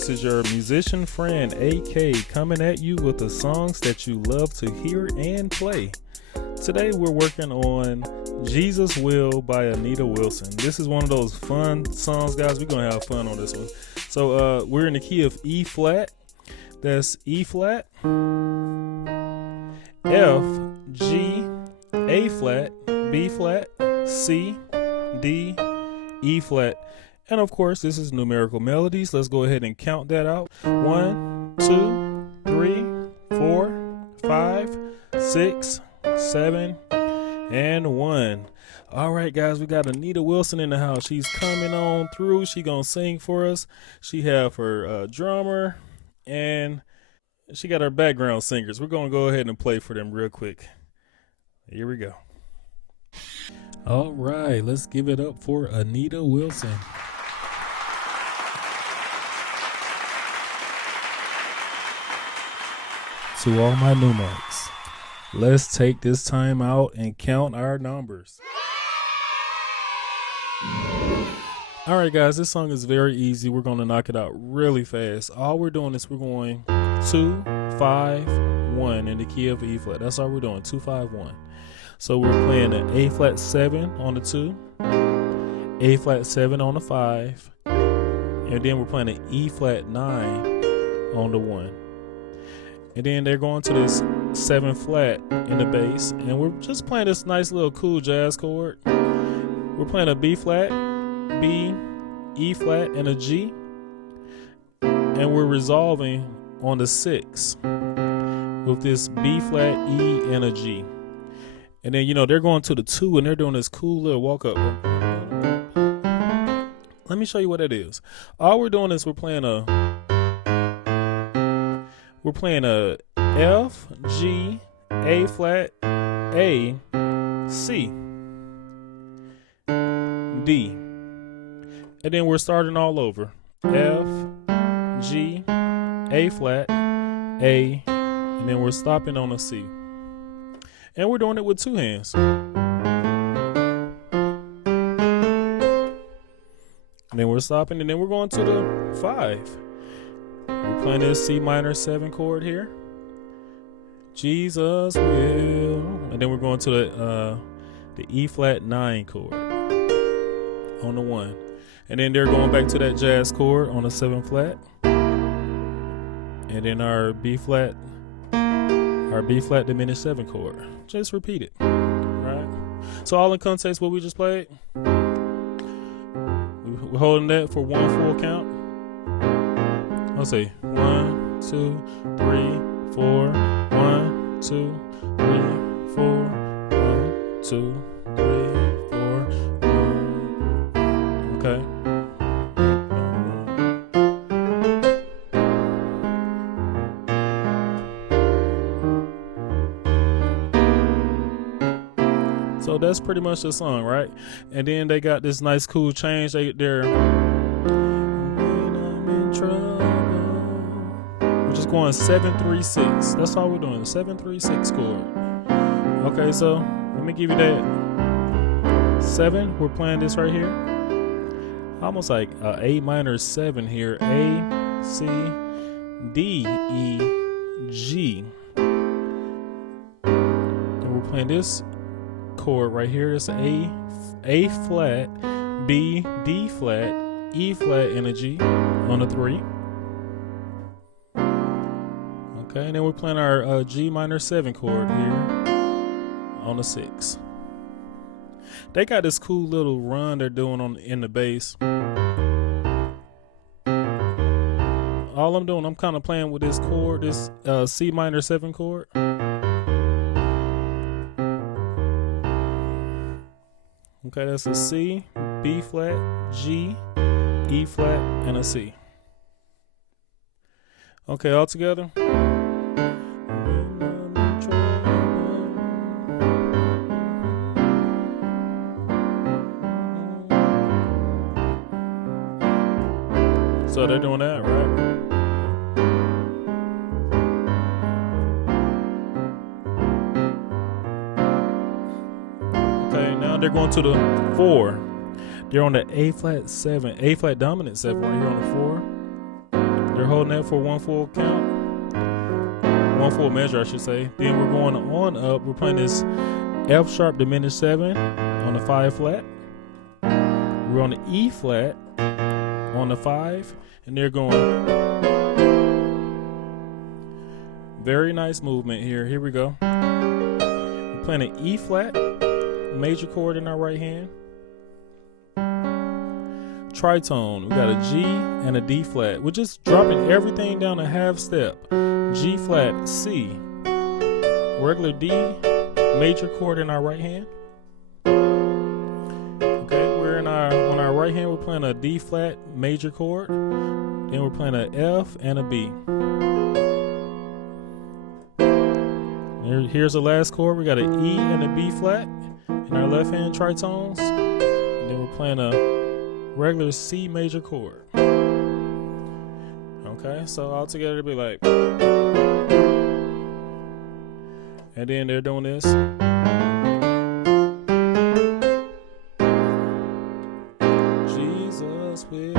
This is your musician friend AK coming at you with the songs that you love to hear and play. Today we're working on Jesus Will by Anita Wilson. This is one of those fun songs, guys. We're going to have fun on this one. So we're in the key of E flat. That's E flat, F, G, A flat, B flat, C, D, E flat. And of course, this is numerical melodies. Let's go ahead and count that out. 1, 2, 3, 4, 5, 6, 7, and 1. All right, guys, we got Anita Wilson in the house. She's coming on through. She gonna sing for us. She have her drummer, and she got her background singers. We're gonna go ahead and play for them real quick. Here we go. All right, let's give it up for Anita Wilson. To all my numerics, let's take this time out and count our numbers. All right, guys, this song is very easy. We're going to knock it out really fast. All we're doing is we're going 2, 5, 1 in the key of E flat. That's all we're doing, 2, 5, 1. So we're playing an A flat 7 on the 2, A flat 7 on the 5, and then we're playing an E flat 9 on the 1. And then they're going to this 7 flat in the bass, and we're just playing this nice little cool jazz chord. We're playing a B flat, B, E flat, and a G, and we're resolving on the 6 with this B flat, E, and a G. And then, they're going to the 2, and they're doing this cool little walk up. Let me show you what it is. All we're doing is we're playing a F, G, A flat, A, C, D. And then we're starting all over. F, G, A flat, A, and then we're stopping on a C. And we're doing it with 2 hands. And then we're stopping, and then we're going to the 5. We're playing this C minor 7 chord here. Jesus will. And then we're going to the E flat 9 chord on the 1. And then they're going back to that jazz chord on the 7 flat. And then our B flat diminished 7 chord. Just repeat it. All right. So all in context, what we just played, we're holding that for 1 full count. I'll say 1, 2, 3, 4. 1, 2, 3, 4. 1, 2, 3, 4. 1. Okay. So that's pretty much the song, right? And then they got this nice cool change. They're when I'm in trouble. We're just going 7, 3, 6. That's all we're doing. 7, 3, 6 chord. Okay, so let me give you that 7. We're playing this right here. Almost like A minor 7 here. A, C, D, E, G. And we're playing this chord right here. It's A flat, B, D flat, E flat, and a G on the 3. Okay, and then we're playing our G minor 7 chord here on the 6. They got this cool little run they're doing in the bass. All I'm doing, I'm kind of playing with this chord, this C minor 7 chord. Okay, that's a C, B flat, G, E flat, and a C. Okay, all together. So they're doing that, right? Okay, now they're going to the 4. They're on the A flat 7, A flat dominant 7 right here on the 4. They're holding that for one full count, one full measure, I should say. Then we're going on up. We're playing this F sharp diminished 7 on the 5 flat. We're on the E flat on the 5, and they're going. Very nice movement here. Here we go. We're playing an E flat major chord in our right hand. Tritone. We got a G and a D flat. We're just dropping everything down a half step. G flat, C. Regular D major chord in our right hand. Okay, we're on our right hand. We're playing a D flat major chord. Then we're playing a F and a B. Here's the last chord. We got an E and a B flat in our left hand tritones. And then we're playing a regular C major chord. Okay, so all together it'll be like. And then they're doing this. Jesus will.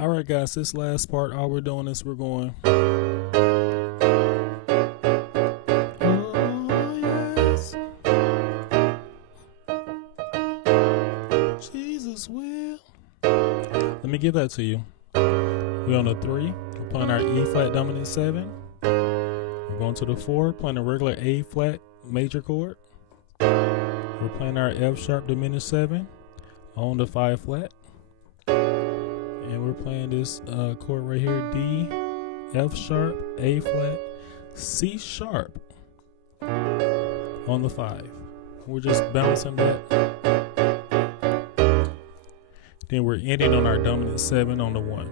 All right, guys, this last part, all we're doing is we're going. Let me give that to you. We're on the 3. We're playing our E flat dominant 7. We're going to the 4, playing a regular A flat major chord. We're playing our F sharp diminished 7 on the 5 flat. And we're playing this chord right here, D, F sharp, A flat, C sharp on the 5. We're just bouncing that. Then we're ending on our dominant 7 on the 1.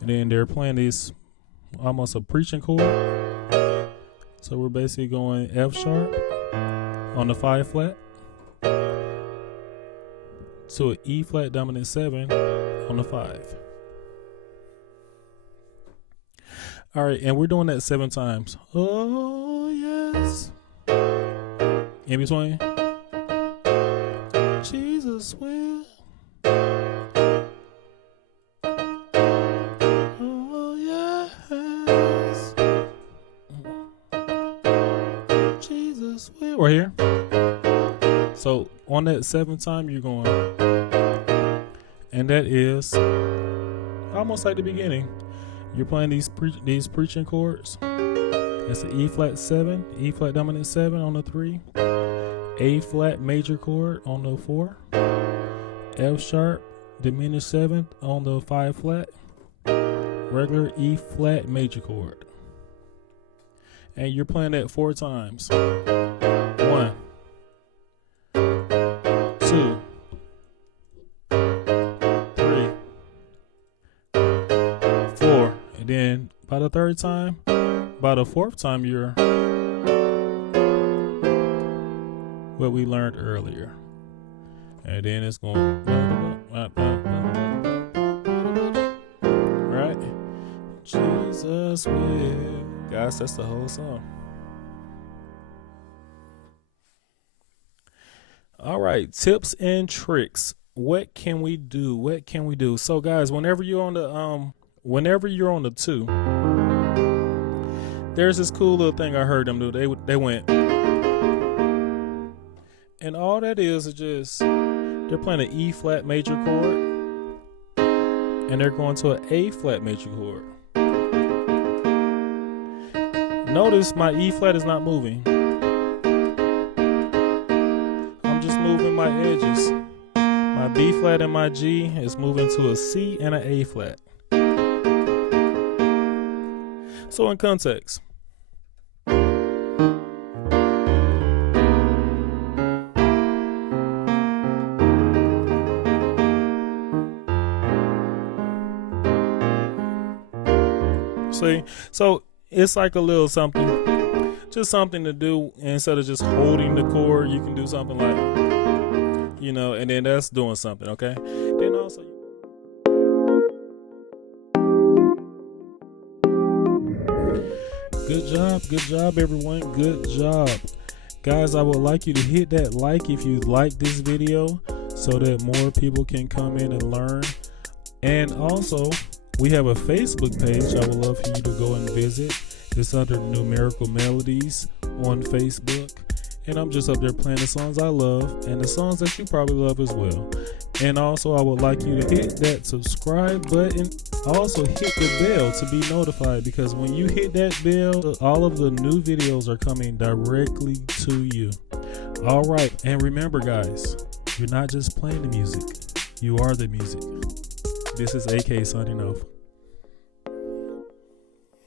And then they're playing this almost a preaching chord. So we're basically going F sharp on the 5 flat to an E flat dominant 7 on the 5. All right, and we're doing that 7 times. Oh, yes. In between. Jesus will. Oh, yes. Jesus will. Right here. So on that 7th time, you're going. And that is almost like the beginning. You're playing these preaching chords. It's an E flat 7, E flat dominant 7 on the 3. A flat major chord on the 4, F sharp diminished 7th on the 5 flat, regular E flat major chord. And you're playing that 4 times. 1, 2, 3, 4. And then by the 3rd time, by the 4th time, you're what we learned earlier. And then it's going right. Jesus will. Guys, that's the whole song. All right, tips and tricks. What can we do? What can we do? So guys, whenever you're on the 2, there's this cool little thing I heard them do. They went. And all that is just, they're playing an E flat major chord, and they're going to an A flat major chord. Notice my E flat is not moving. I'm just moving my edges. My B flat and my G is moving to a C and an A flat. So in context, see, so it's like a little something, just something to do. Instead of just holding the chord, you can do something like, and then that's doing something, okay? Then also, good job, everyone. Good job. Guys, I would like you to hit that like if you like this video so that more people can come in and learn And also, we have a Facebook page. I would love for you to go and visit. It's under Numerical Melodies on Facebook. And I'm just up there playing the songs I love and the songs that you probably love as well. And also, I would like you to hit that subscribe button. Also, hit the bell to be notified, because when you hit that bell, all of the new videos are coming directly to you. All right. And remember, guys, you're not just playing the music. You are the music. This is AK signing off.